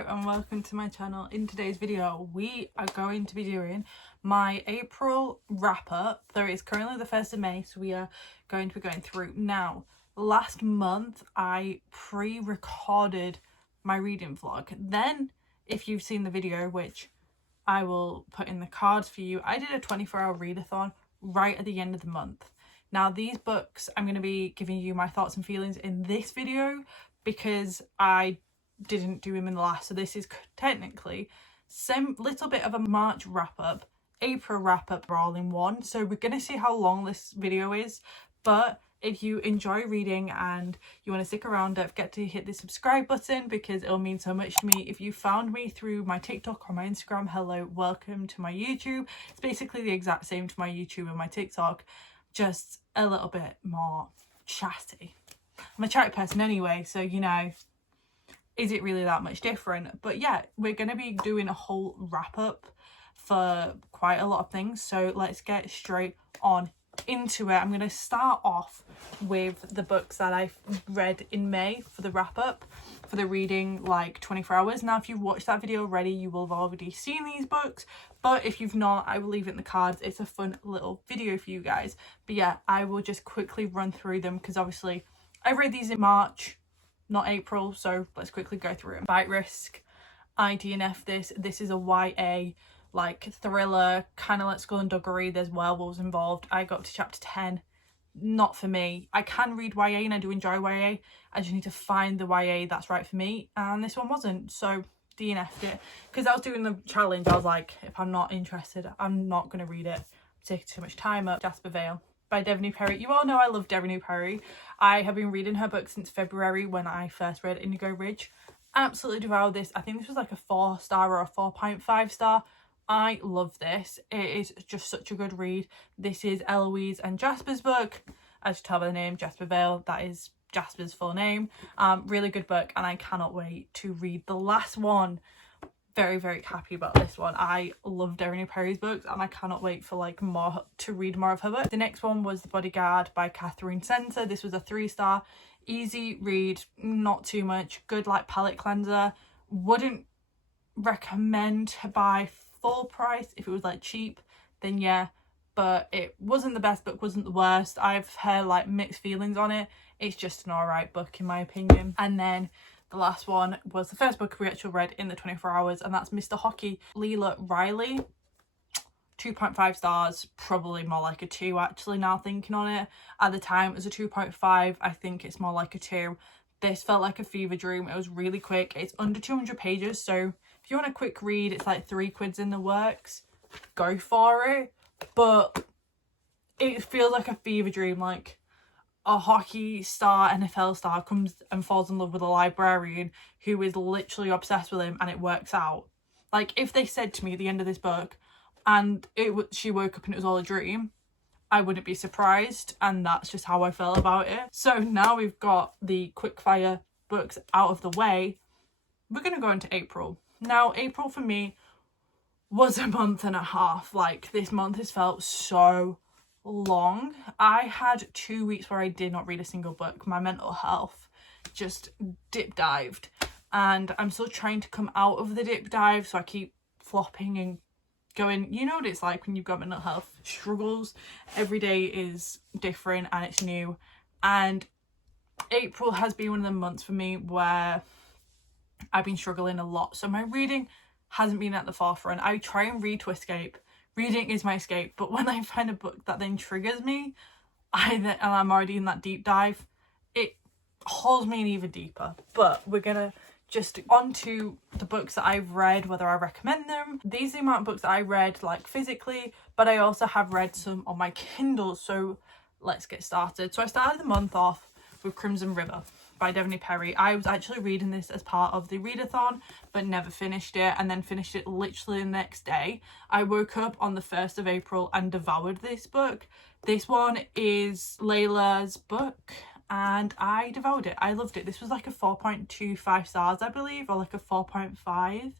Hello and welcome to my channel. In today's video we are going to be doing my April wrap up. There is currently the 1st of May, so we are going to be going through. Now, last month I pre-recorded my reading vlog. Then if you've seen the video, which I will put in the cards for you, I did a 24-hour readathon right at the end of the month. Now these books I'm going to be giving you my thoughts and feelings in this video because I didn't do him in the last, so this is technically some little bit of a March wrap up, April wrap up all in one. So we're gonna see how long this video is, but if you enjoy reading and you want to stick around, don't forget to hit the subscribe button because it'll mean so much to me. If you found me through my TikTok or my Instagram, hello, welcome to my YouTube. It's basically the exact same to my YouTube and my TikTok, just a little bit more chatty. I'm a chatty person anyway, so you know, is it really that much different? But yeah, we're going to be doing a whole wrap up for quite a lot of things, so let's get straight on into it. I'm going to start off with the books that I've read in May for the wrap up, for the reading like 24 hours. Now if you've watched that video already, you will have already seen these books, but if you've not, I will leave it in the cards. It's a fun little video for you guys. But yeah, I will just quickly run through them because obviously I read these in March, not April, so let's quickly go through it. Bite Risk, I DNF this. This is a YA like thriller, kind of like Skull and Duggery. There's werewolves involved. I got to chapter 10. Not for me. I can read YA and I do enjoy YA. I just need to find the YA that's right for me, and this one wasn't, so DNF'd it. Because I was doing the challenge, I was like, if I'm not interested, I'm not going to read it. I'm taking too much time up. Jasper Vale by Devney Perry. You all know I love Devney Perry. I have been reading her book since February when I first read Indigo Ridge. Absolutely devoured this. I think this was like a 4-star or a 4.5 star. I love this. It is just such a good read. This is Eloise and Jasper's book. As you tell by the name, Jasper Vale, that is Jasper's full name. Really good book and I cannot wait to read the last one. Very, very happy about this one. I love Devney Perry's books and I cannot wait for like more to read more of her book. The next one was The Bodyguard by Catherine Spencer. This was a 3-star, easy read, not too much, good like palette cleanser. Wouldn't recommend to buy full price. If it was like cheap, then yeah, but it wasn't the best book, wasn't the worst. I've heard like mixed feelings on it. It's just an alright book in my opinion. And then the last one was the first book we actually read in the 24 hours, and that's Mr. Hockey, Leela Riley. 2.5 stars, probably more like a 2 actually now thinking on it. At the time it was a 2.5, I think it's more like a 2. This felt like a fever dream. It was really quick. It's under 200 pages, so if you want a quick read, it's like 3 quids in the works, go for it. But it feels like a fever dream, like a hockey star, NFL star comes and falls in love with a librarian who is literally obsessed with him, and it works out. Like if they said to me at the end of this book and she woke up and it was all a dream, I wouldn't be surprised, and that's just how I felt about it. So now we've got the quickfire books out of the way, we're going to go into April. Now April for me was a month and a half. Like this month has felt so long. I had 2 weeks where I did not read a single book. My mental health just dip dived, and I'm still trying to come out of the dip dive, so I keep flopping and going. You know what it's like when you've got mental health struggles. Every day is different and it's new, and April has been one of the months for me where I've been struggling a lot, so my reading hasn't been at the forefront. I try and read to escape. Reading is my escape, but when I find a book that then triggers me, and I'm already in that deep dive, it holds me in even deeper. But we're gonna just on to the books that I've read, whether I recommend them. These are the amount of books that I read like physically, but I also have read some on my Kindle, so let's get started. So I started the month off with Crimson River by Devney Perry. I was actually reading this as part of the readathon but never finished it, and then finished it literally the next day. I woke up on the 1st of April and devoured this book. This one is Layla's book and I devoured it. I loved it. This was like a 4.25 stars I believe, or like a 4.5.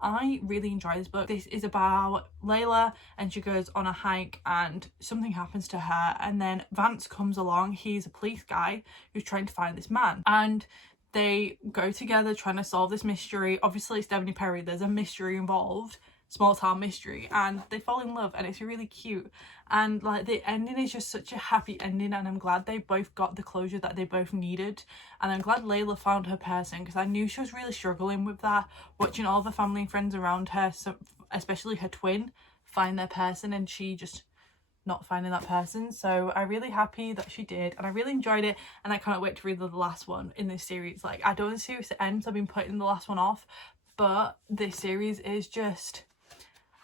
I really enjoy this book. This is about Layla and she goes on a hike and something happens to her, and then Vance comes along. He's a police guy who's trying to find this man, and They go together trying to solve this mystery. Obviously it's Devney Perry, there's a mystery involved, small town mystery, and they fall in love, and it's really cute. And like the ending is just such a happy ending, and I'm glad they both got the closure that they both needed. And I'm glad Layla found her person, because I knew she was really struggling with that, watching all the family and friends around her, so especially her twin, find their person, and she just not finding that person. So I'm really happy that she did, and I really enjoyed it, and I can't wait to read the last one in this series. Like, I don't want the series to end, so I've been putting the last one off, but this series is just,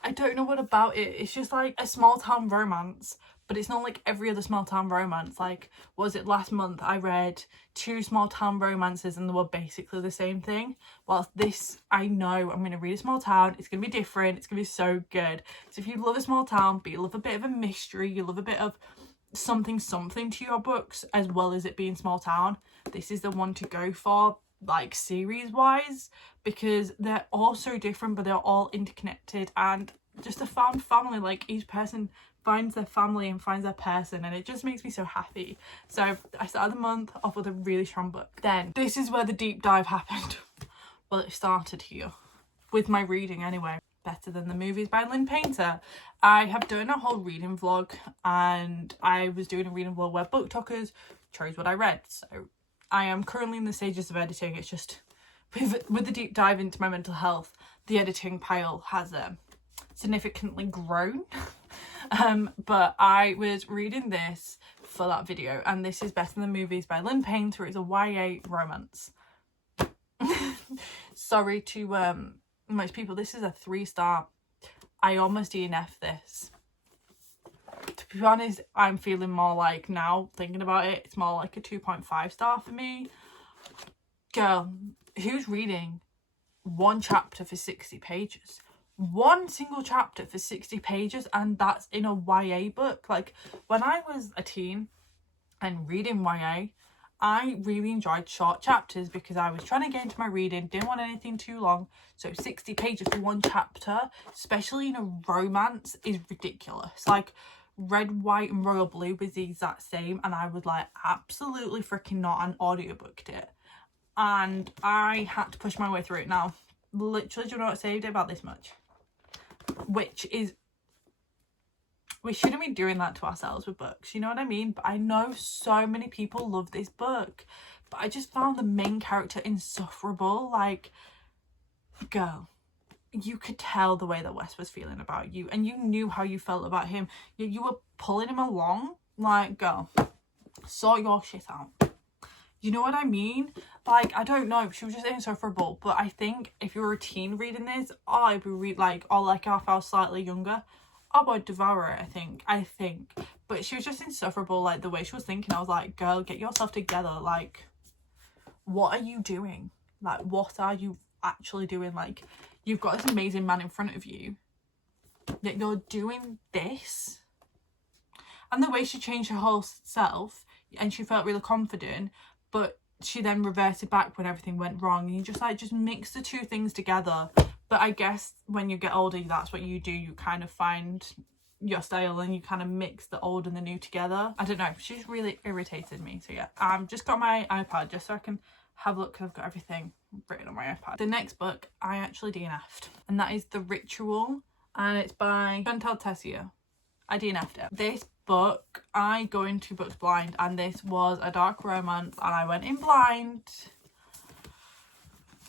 I don't know what about it. It's just like a small town romance, but it's not like every other small town romance. Like, was it last month I read 2 small town romances and they were basically the same thing? Whilst this, I know I'm going to read a small town, it's going to be different, it's going to be so good. So if you love a small town, but you love a bit of a mystery, you love a bit of something to your books, as well as it being small town, this is the one to go for, like series wise, because they're all so different, but they're all interconnected, and just a found family. Like, each person finds their family and finds their person, and it just makes me so happy. So I started the month off with a really strong book. Then this is where the deep dive happened. Well, it started here with my reading anyway. Better Than the Movies by Lynn Painter. I have done a whole reading vlog, and I was doing a reading vlog where book talkers chose what I read. So I am currently in the stages of editing. It's just with the deep dive into my mental health, the editing pile has significantly grown. But I was reading this for that video, and this is Better Than the Movies by Lynn Painter. It's a YA romance. Sorry to most people, this is a 3-star. I almost DNF this. To be honest, I'm feeling more like, now thinking about it, it's more like a 2.5 star for me. Girl, who's reading 1 chapter for 60 pages? 1 single chapter for 60 pages, and that's in a YA book. Like, when I was a teen and reading YA, I really enjoyed short chapters because I was trying to get into my reading, didn't want anything too long. So 60 pages for 1 chapter, especially in a romance, is ridiculous. Like, Red, White and Royal Blue was the exact same, and I was like, absolutely freaking not, and audiobooked it. And I had to push my way through it. Now, literally, do you know what saved it? About this much. Which is, we shouldn't be doing that to ourselves with books, you know what I mean? But I know so many people love this book, but I just found the main character insufferable. Like, girl, you could tell the way that Wes was feeling about you, and you knew how you felt about him. You were pulling him along. Like, girl, sort your shit out. You know what I mean? Like, I don't know, she was just insufferable. But I think if you were a teen reading this, I would like, or like if I was slightly younger, I would devour it, I think. But she was just insufferable. Like, the way she was thinking, I was like, girl, get yourself together. Like, what are you doing? Like, what are you actually doing? Like, you've got this amazing man in front of you, yet you're doing this. And the way she changed her whole self, and she felt really confident, but she then reverted back when everything went wrong, and you just mix the 2 things together. But I guess when you get older, that's what you do. You kind of find your style, and you kind of mix the old and the new together. I don't know, she's really irritated me. So yeah, I've just got my iPad just so I can have a look, because I've got everything written on my iPad. The next book I actually DNF'd, and that is The Ritual, and it's by Shantel Tessier. I DNF'd it. This book, I go into books blind, and this was a dark romance, and I went in blind,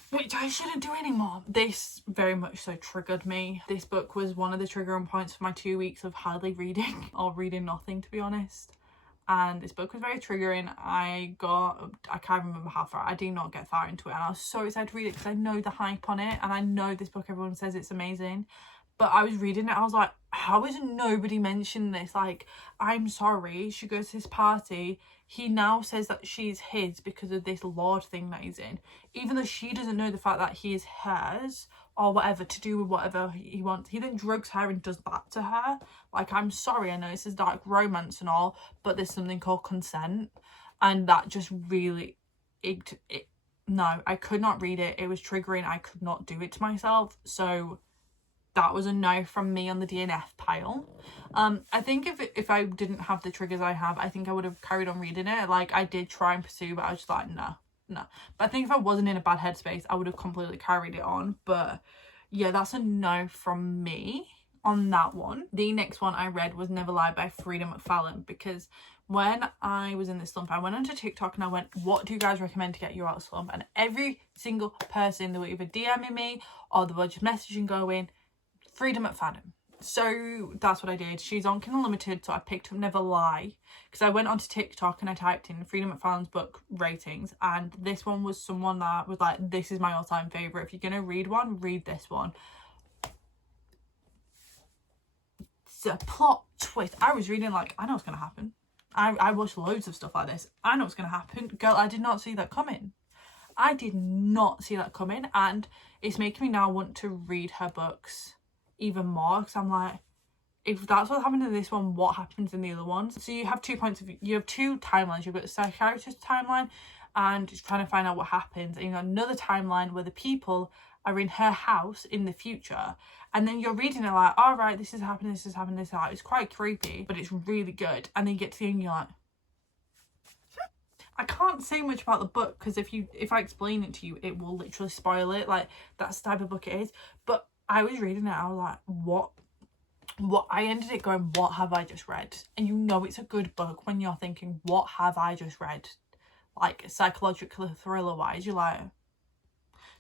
which I shouldn't do anymore. This very much so triggered me. This book was one of the triggering points for my 2 weeks of hardly reading, or reading nothing, to be honest. And this book was very triggering. I can't remember how far, I did not get far into it, and I was so excited to read it because I know the hype on it, and I know this book, everyone says it's amazing. But I was reading it, I was like, how is nobody mentioned this? Like, I'm sorry, she goes to his party, he now says that she's his because of this lord thing that he's in, even though she doesn't know the fact that he is hers, or whatever, to do with whatever he wants. He then drugs her and does that to her. Like, I'm sorry, I know this is dark romance and all, but there's something called consent, and that just really, no, I could not read it. It was triggering. I could not do it to myself. So that was a no from me on the DNF pile. I think if I didn't have the triggers I have, I think I would have carried on reading it. Like, I did try and pursue, but I was just like, no, no. But I think if I wasn't in a bad headspace, I would have completely carried it on. But yeah, that's a no from me on that one. The next one I read was Never Lie by Freida McFadden, because when I was in this slump, I went onto TikTok and I went, what do you guys recommend to get you out of slump? And every single person, they were either DMing me or they were just messaging going, Freida McFadden. So that's what I did. She's on Kindle Unlimited, so I picked up Never Lie, because I went onto TikTok and I typed in Freida McFadden's book ratings, and this one was someone that was like, this is my all-time favourite. If you're going to read one, read this one. It's a plot twist. I was reading like, I know what's going to happen. I watched loads of stuff like this. I know what's going to happen. Girl, I did not see that coming. I did not see that coming, and it's making me now want to read her books even more, because I'm like, if that's what happened in this one, what happens in the other ones? So you have 2 points of view. You have 2 timelines. You've got the psychiatrist timeline and just trying to find out what happens, and you've got another timeline where the people are in her house in the future, and then you're reading it like, all right, this is happening, this is happening, this is happening. It's quite creepy, but it's really good. And then you get to the end, you're like, I can't say much about the book, because if I explain it to you, it will literally spoil it. Like, that's the type of book it is. But I was reading it, I was like, what I ended it going, what have I just read? And you know it's a good book when you're thinking, what have I just read? Like, psychological thriller wise, you're like.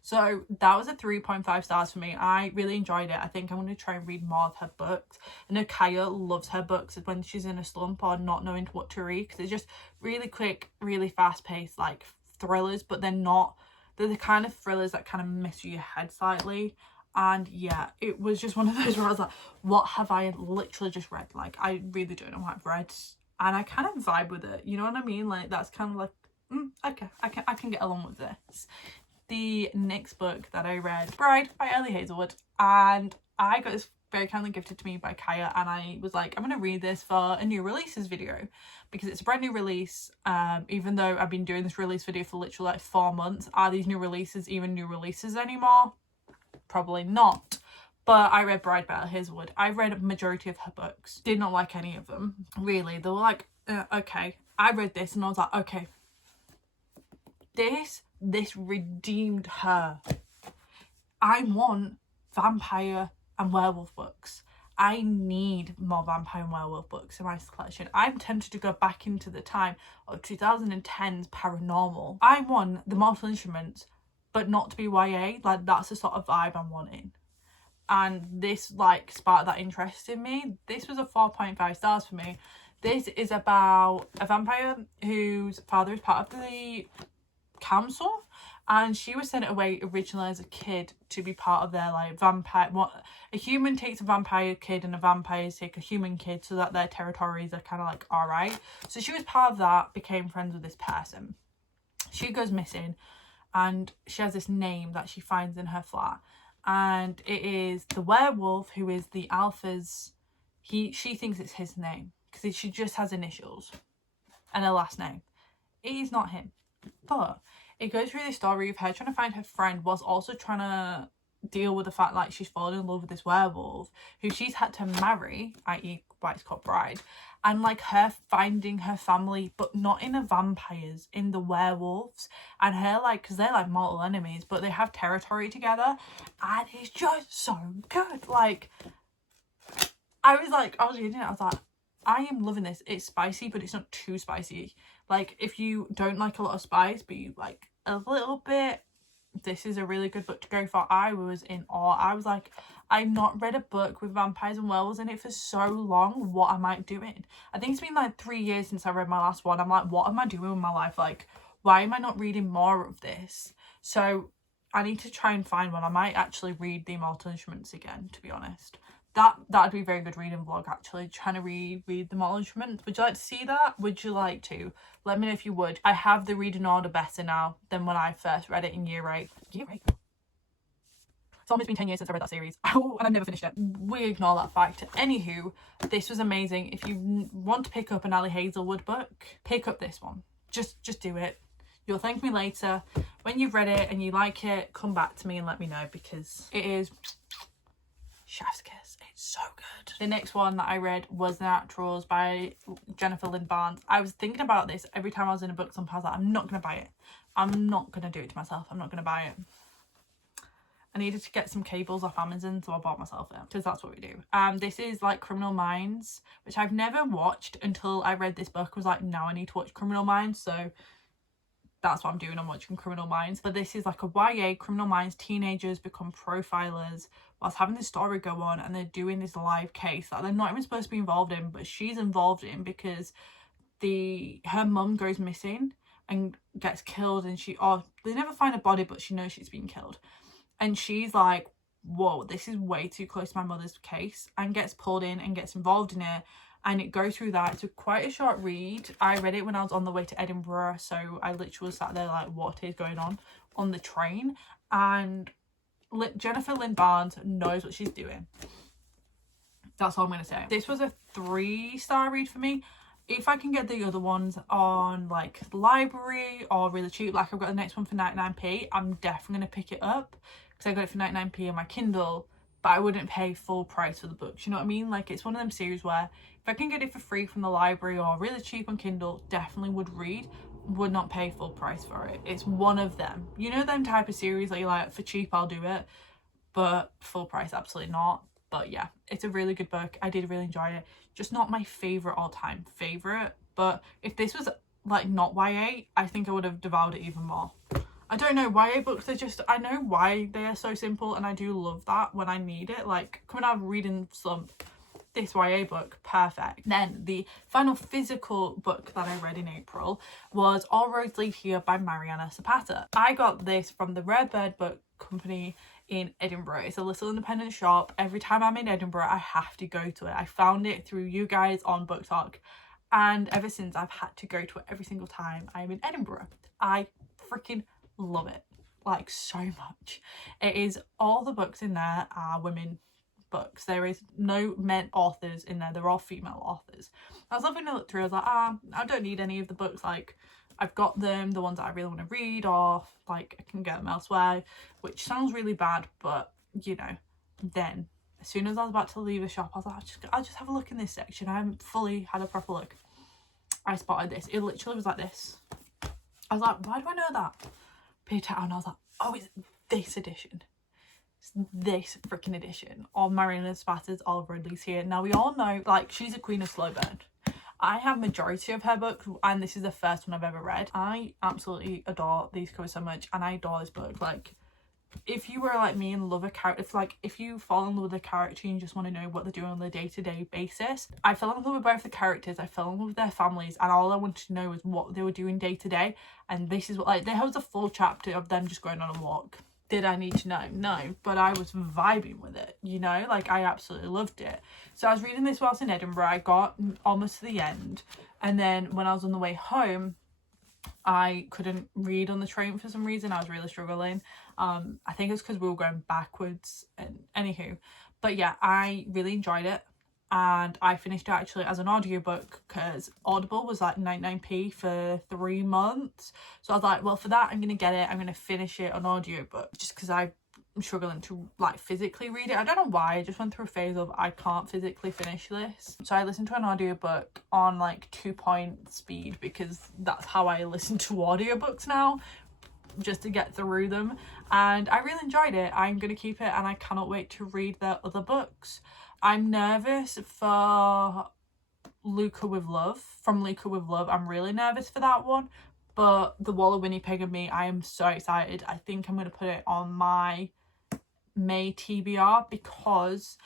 So that was a 3.5 stars for me. I really enjoyed it. I think I'm going to try and read more of her books. I know Kaya loves her books when she's in a slump or not knowing what to read, because it's just really quick, really fast paced, like thrillers, but they're the kind of thrillers that kind of mess with your head slightly. And yeah, it was just one of those where I was like, what have I literally just read? Like, I really don't know what I've read, and I kind of vibe with it, you know what I mean? Like, that's kind of like, okay, I can get along with this. The next book that I read, Bride by Ali Hazelwood, and I got this very kindly gifted to me by Kaya, and I was like, I'm going to read this for a new releases video, because it's a brand new release. Even though I've been doing this release video for literally like 4 months, are these new releases even new releases anymore? Probably not. But I read Bride by Ali Hazelwood. I read a majority of her books. Did not like any of them, really. They were like, okay. I read this and I was like, okay, this redeemed her. I want vampire and werewolf books. I need more vampire and werewolf books in my collection. I'm tempted to go back into the time of 2010's paranormal. I want the Mortal Instruments, but not to be YA. Like, that's the sort of vibe I'm wanting. And this like sparked that interest in me. This was a 4.5 stars for me. This is about a vampire whose father is part of the council, and she was sent away originally as a kid to be part of their like vampire. What a human takes a vampire kid and a vampire take a human kid, so that their territories are kind of like all right. So she was part of that, became friends with this person. She goes missing, and she has this name that she finds in her flat, and it is the werewolf who is the alpha's. She thinks it's his name because she just has initials and a last name. It is not him. But it goes through the story of her trying to find her friend, whilst also trying to deal with the fact like she's fallen in love with this werewolf who she's had to marry, i.e. why it's called Bride, and like her finding her family, but not in the vampires, in the werewolves, and her like, because they're like mortal enemies, but they have territory together, and it's just so good. Like, I was reading it, I was like, I am loving this. It's spicy, but it's not too spicy. Like, if you don't like a lot of spice, but you like a little bit, this is a really good book to go for. I was in awe. I was like, I've not read a book with vampires and werewolves in it for so long. What am I doing? I think it's been like 3 years since I read my last one. I'm like, what am I doing with my life? Like, why am I not reading more of this? So I need to try and find one. I might actually read the Mortal Instruments again, to be honest. That'd be a very good reading vlog, actually, trying to read the Mortal Instruments. Would you like to see that? Would you like to? Let me know if you would. I have the reading order better now than when I first read it in year 8. Year 8? It's almost been 10 years since I read that series. Oh, and I've never finished it. We ignore that fact. Anywho, this was amazing. If you want to pick up an Ali Hazelwood book, pick up this one. Just do it. You'll thank me later. When you've read it and you like it, come back to me and let me know, because it is chef's kiss. It's so good. The next one that I read was The Naturals by Jennifer Lynn Barnes. I was thinking about this every time I was in a book. Sometimes I was like, I'm not going to buy it. I'm not going to do it to myself. I'm not going to buy it. I needed to get some cables off Amazon, so I bought myself it, because that's what we do. This is like Criminal Minds, which I've never watched until I read this book. I was like, now I need to watch Criminal Minds, so that's what I'm doing. I'm watching Criminal Minds. But this is like a YA, Criminal Minds, teenagers become profilers whilst having this story go on, and they're doing this live case that they're not even supposed to be involved in, but she's involved in because her mum goes missing and gets killed, and they never find a body, but she knows she's been killed. And she's like, whoa, this is way too close to my mother's case, and gets pulled in and gets involved in it. And it goes through that. It's quite a short read. I read it when I was on the way to Edinburgh, so I literally sat there like, what is going on the train? And Jennifer Lynn Barnes knows what she's doing. That's all I'm going to say. This was a 3-star read for me. If I can get the other ones on like the library or really cheap, like I've got the next one for 99p, I'm definitely going to pick it up, because I got it for 99p on my Kindle, but I wouldn't pay full price for the books, you know what I mean? Like, it's one of them series where if I can get it for free from the library or really cheap on Kindle, definitely would not pay full price for it. It's one of them, you know, them type of series that you're like, for cheap I'll do it, but full price absolutely not. But yeah, it's a really good book. I did really enjoy it. Just not my favourite all-time favourite. But if this was like not YA, I think I would have devoured it even more. I don't know, YA books are just, I know why they are so simple, and I do love that when I need it. Like, coming out of reading slump, this YA book, perfect. Then the final physical book that I read in April was All Roads Lead Here by Mariana Zapata. I got this from the Red Bird Book Company in Edinburgh. It's a little independent shop. Every time I'm in Edinburgh, I have to go to it. I found it through you guys on Book Talk, and ever since I've had to go to it every single time I'm in Edinburgh. I freaking love it, like, so much. It is, all the books in there are women books. There is no men authors in there. They're all female authors. I was having a look through. I was like, I don't need any of the books. Like, I've got them, the ones that I really want to read, or like I can get them elsewhere, which sounds really bad, but you know. Then as soon as I was about to leave the shop, I was like, I'll just have a look in this section. I haven't fully had a proper look. I spotted this. It literally was like this. I was like, why do I know that? Picked it out and I was like, oh, it's this edition. It's this freaking edition of Mariana Zapata's All Roads Lead Here. Now, we all know, like, she's a queen of slow burn. I have majority of her books, and this is the first one I've ever read. I absolutely adore these covers so much, and I adore this book. Like, if you were like me and love a character, if you fall in love with a character and you just want to know what they're doing on a day-to-day basis, I fell in love with both the characters. I fell in love with their families, and all I wanted to know was what they were doing day-to-day. And this is what, like, there was a full chapter of them just going on a walk. Did I need to know? No, but I was vibing with it, you know, like, I absolutely loved it. So I was reading this whilst in Edinburgh. I got almost to the end, and then when I was on the way home, I couldn't read on the train for some reason. I was really struggling. I think it's because we were going backwards, and anywho, but yeah, I really enjoyed it. And I finished it actually as an audiobook, because Audible was like 99p for 3 months. So I was like, well, for that, I'm going to get it. I'm going to finish it on audiobook, just because I'm struggling to like physically read it. I don't know why. I just went through a phase of I can't physically finish this. So I listened to an audiobook on like 2-point speed, because that's how I listen to audiobooks now, just to get through them. And I really enjoyed it. I'm going to keep it, and I cannot wait to read the other books. I'm nervous for Luca with Love. From Luca with Love, I'm really nervous for that one. But The Wall of Winnipeg and Me, I am so excited. I think I'm going to put it on my May TBR, because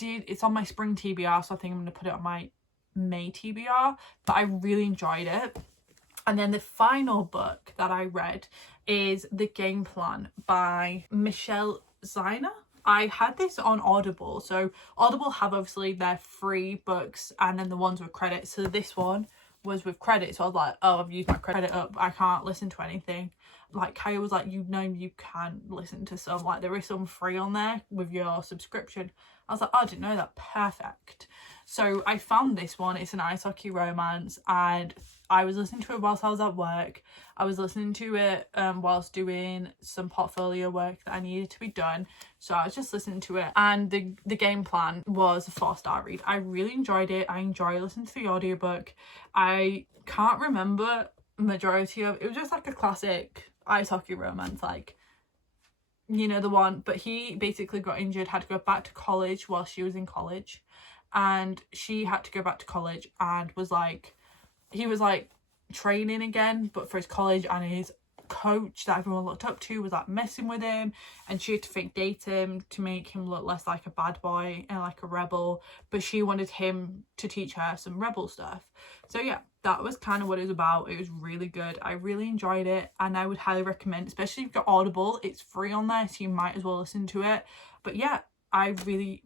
it's on my spring TBR, so I think I'm going to put it on my May TBR. But I really enjoyed it. And then the final book that I read is The Game Plan by Micalea Smeltzer. I had this on Audible. So Audible have obviously their free books and then the ones with credit. So this one was with credit. So I was like, oh, I've used my credit up. I can't listen to anything. Like Kaya was like, you know, you can listen to some. Like, there is some free on there with your subscription. I was like, oh, I didn't know that. Perfect. So I found this one. It's an ice hockey romance, and I was listening to it whilst I was at work. I was listening to it whilst doing some portfolio work that I needed to be done. So I was just listening to it, and the game plan was a 4-star read. I really enjoyed it. I enjoyed listening to the audiobook. I can't remember majority of it was just like a classic ice hockey romance, like, you know, the one. But he basically got injured, had to go back to college while she was in college, and she had to go back to college, and was like, he was like training again, but for his college, and his coach that everyone looked up to was like messing with him, and she had to fake date him to make him look less like a bad boy and like a rebel, but she wanted him to teach her some rebel stuff. So yeah, that was kind of what it was about. It was really good. I really enjoyed it, and I would highly recommend, especially if you've got Audible. It's free on there, so you might as well listen to it. But yeah, I really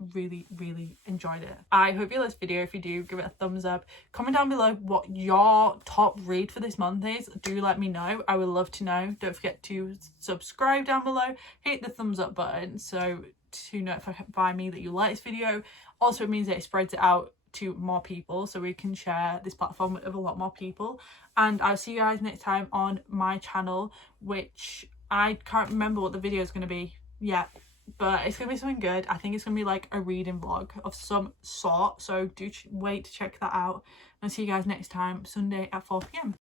enjoyed it. I hope you liked this video. If you do, give it a thumbs up. Comment down below what your top read for this month is. Do let me know. I would love to know. Don't forget to subscribe down below. Hit the thumbs up button so to notify me that you like this video. Also, it means that it spreads it out to more people, so we can share this platform with a lot more people. And I'll see you guys next time on my channel, which I can't remember what the video is going to be yet, but it's gonna be something good. I think it's gonna be like a reading vlog of some sort, so do wait to check that out. And I'll see you guys next time, Sunday at 4 p.m.